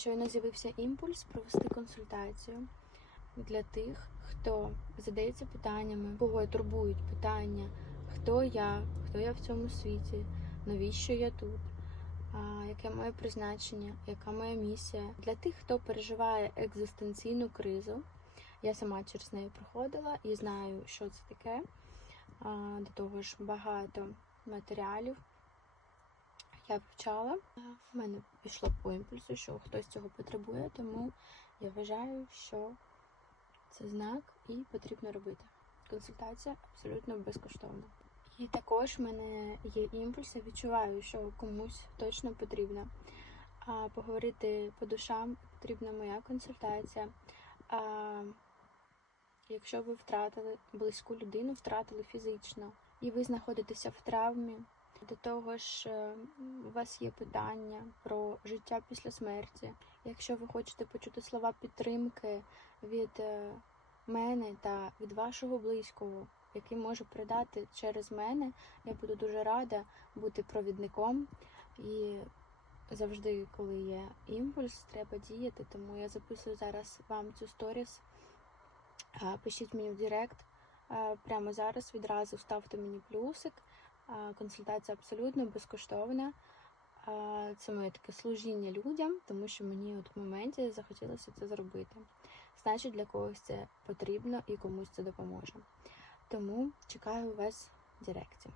щойно з'явився імпульс провести консультацію для тих, хто задається питаннями, кого турбують питання, хто я, хто я в цьому світі, навіщо я тут, яке моє призначення, яка моя місія. Для тих, хто переживає екзистенційну кризу. Я сама через неї проходила і знаю, що це таке. До того ж, багато матеріалів я вивчала. А, В мене пішло по імпульсу, що хтось цього потребує, тому я вважаю, що це знак і потрібно робити. Консультація абсолютно безкоштовна. І також в мене є імпульс, я відчуваю, що комусь точно потрібно. Поговорити по душам потрібна моя консультація. А, якщо ви втратили близьку людину, втратили фізично, і ви знаходитеся в травмі, до того ж, е, у вас є питання про життя після смерті. Якщо ви хочете почути слова підтримки від е, мене та від вашого близького, який може передати через мене, я буду дуже рада бути провідником. І завжди, коли є імпульс, треба діяти. Тому я записую зараз вам цю сторіс. Пишіть мені в Директ. Прямо зараз відразу ставте мені плюсик. Консультація абсолютно безкоштовна. Це моє таке служіння людям, тому що мені от в моменті захотілося це зробити. Значить, для когось це потрібно і комусь це допоможе. Тому чекаю вас в Директі.